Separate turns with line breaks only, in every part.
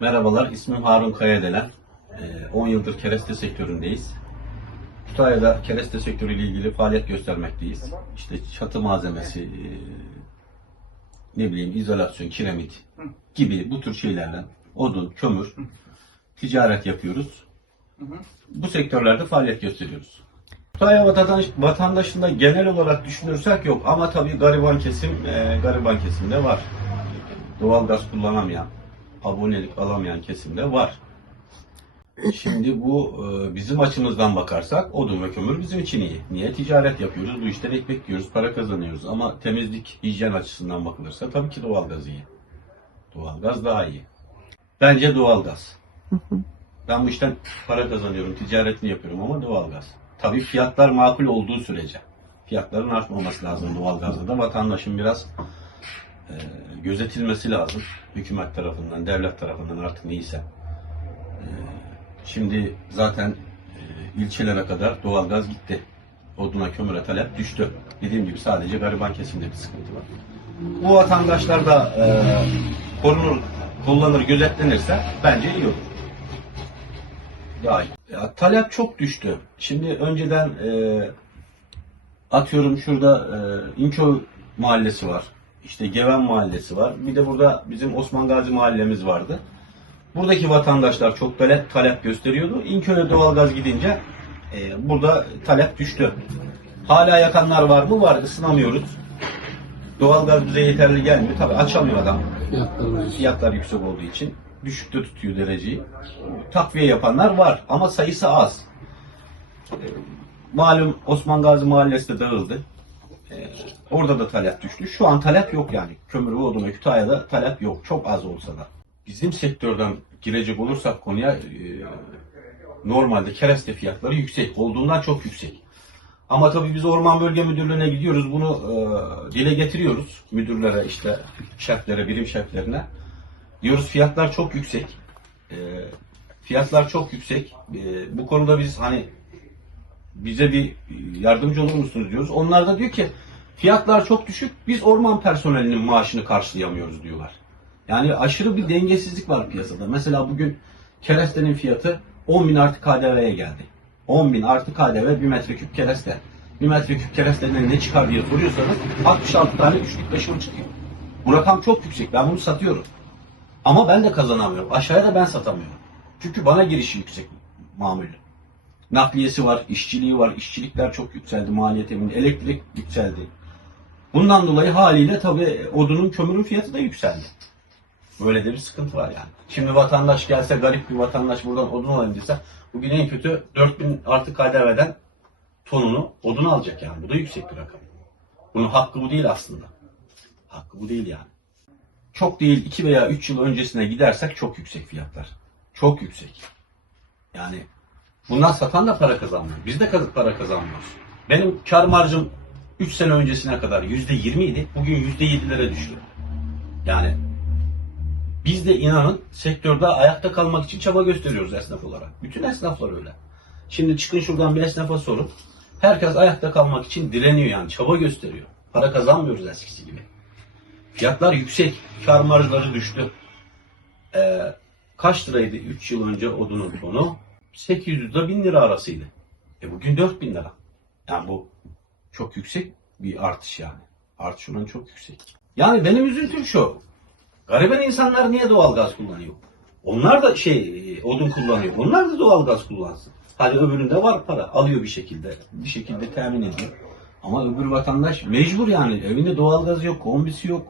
Merhabalar, ismim Harun Kayadelen. Ee, 10 yıldır kereste sektöründeyiz. Kütahya'da kereste sektörüyle ilgili faaliyet göstermekteyiz. İşte çatı malzemesi, e, ne bileyim izolasyon, kiremit gibi bu tür şeylerle odun, kömür, ticaret yapıyoruz. Bu sektörlerde faaliyet gösteriyoruz. Kütahya vatandaş, vatandaşında genel olarak düşünürsek yok ama tabii gariban kesim, e, gariban kesimde var. Doğalgaz kullanamayan, abonelik alamayan kesimde var. Şimdi bu e, bizim açımızdan bakarsak odun ve kömür bizim için iyi. Niye? Ticaret yapıyoruz, bu işten ekmek yiyoruz, para kazanıyoruz. Ama temizlik, hijyen açısından bakılırsa tabii ki doğalgaz iyi. Doğalgaz daha iyi. Bence doğalgaz. Ben bu işten para kazanıyorum, ticaretini yapıyorum ama doğalgaz. Tabii fiyatlar makul olduğu sürece. Fiyatların artmaması lazım doğalgazda da. Vatandaşın biraz gözetilmesi lazım. Hükümet tarafından, devlet tarafından artık neyse. E, şimdi zaten e, ilçelere kadar doğalgaz gitti. Oduna kömüre talep düştü. Dediğim gibi sadece gariban kesimde bir sıkıntı var. Bu vatandaşlar da e, korunur, kullanır, gözetlenirse bence iyi olur. İyi. Ya, talep çok düştü. Şimdi önceden e, atıyorum şurada e, İnköy mahallesi var. İşte Geven mahallesi var. Bir de burada bizim Osman Gazi mahallemiz vardı. Buradaki vatandaşlar çok talep, talep gösteriyordu. İnköy'e doğalgaz gidince e, burada talep düştü. Hala yakanlar var mı? Var. Isınamıyoruz. Doğalgaz bize yeterli gelmiyor. Tabii açamıyor adam. Fiyatlar yüksek olduğu için düşükte tutuyor dereceyi. Takviye yapanlar var ama sayısı az. Ee, Malum Osman Gazi Mahallesi de dağıldı. Ee, Orada da talep düştü. Şu an talep yok yani. Kömür ve oduna Kütahya'da talep yok. Çok az olsa da. Bizim sektörden girecek olursak konuya e, normalde kereste fiyatları yüksek. Olduğundan çok yüksek. Ama tabii biz Orman Bölge Müdürlüğü'ne gidiyoruz. Bunu e, dile getiriyoruz. Müdürlere işte şeflere, birim şeflerine. Diyoruz fiyatlar çok yüksek. E, fiyatlar çok yüksek. E, bu konuda biz hani bize bir yardımcı olur musunuz diyoruz. Onlar da diyor ki fiyatlar çok düşük. Biz orman personelinin maaşını karşılayamıyoruz diyorlar. Yani aşırı bir dengesizlik var piyasada. Mesela bugün kerestenin fiyatı 10 bin artı KDV'ye geldi. 10 bin artı KDV bir metreküp kereste. Bir metreküp keresteden ne çıkar diye soruyorsanız 66 tane üçlük taşıma çıkıyor. Bu rakam çok yüksek. Ben bunu satıyorum. Ama ben de kazanamıyorum. Aşağıya da ben satamıyorum. Çünkü bana girişi yüksek mamulü. Nakliyesi var, işçiliği var. İşçilikler çok yükseldi maliyet emini. Elektrik yükseldi. Bundan dolayı haliyle tabii odunun, kömürün fiyatı da yükseldi. Böyle de bir sıkıntı var yani. Şimdi vatandaş gelse, garip bir vatandaş buradan odun alayım dese, bugün en kötü 4000 artı KDV'den tonunu odun alacak yani. Bu da yüksek bir rakam. Bunun hakkı bu değil aslında. Hakkı bu değil yani. Çok değil 2 veya 3 yıl öncesine gidersek çok yüksek fiyatlar. Çok yüksek. Yani bundan satan da para kazanmıyor. Biz de para kazanmıyoruz. Benim kar marjım 3 sene öncesine kadar %20 idi. Bugün %7'lere düştü. Yani biz de inanın sektörde ayakta kalmak için çaba gösteriyoruz esnaf olarak. Bütün esnaflar öyle. Şimdi çıkın şuradan bir esnafa sorun. Herkes ayakta kalmak için direniyor yani çaba gösteriyor. Para kazanmıyoruz eskisi gibi. Fiyatlar yüksek. Kar marjları düştü. Ee, kaç liraydı 3 yıl önce odunun tonu? 800 ile 1000 lira arasıydı. E bugün 4000 lira. Yani bu çok yüksek bir artış yani. Artış oranı çok yüksek. Yani benim üzüntüm şu. Gariban insanlar niye doğalgaz kullanıyor? Onlar da şey e, odun kullanıyor. Onlar da doğalgaz kullansın. Hadi öbüründe var para. Alıyor bir şekilde. Bir şekilde temin ediyor. Ama öbür vatandaş mecbur yani. Evinde doğalgaz yok, kombisi yok.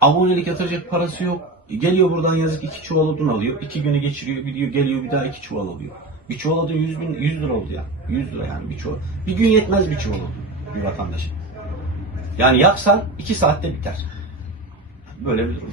Abonelik yatıracak parası yok. Geliyor buradan yazık iki çuval odun alıyor. İki günü geçiriyor, gidiyor, geliyor bir daha iki çuval alıyor. Bir çuval odun 100, bin, 100 lira oldu ya. 100 lira yani bir çuval. Bir gün yetmez bir çuval odun bir vatandaşa. Yani yaksan iki saatte biter. Böyle bir durum.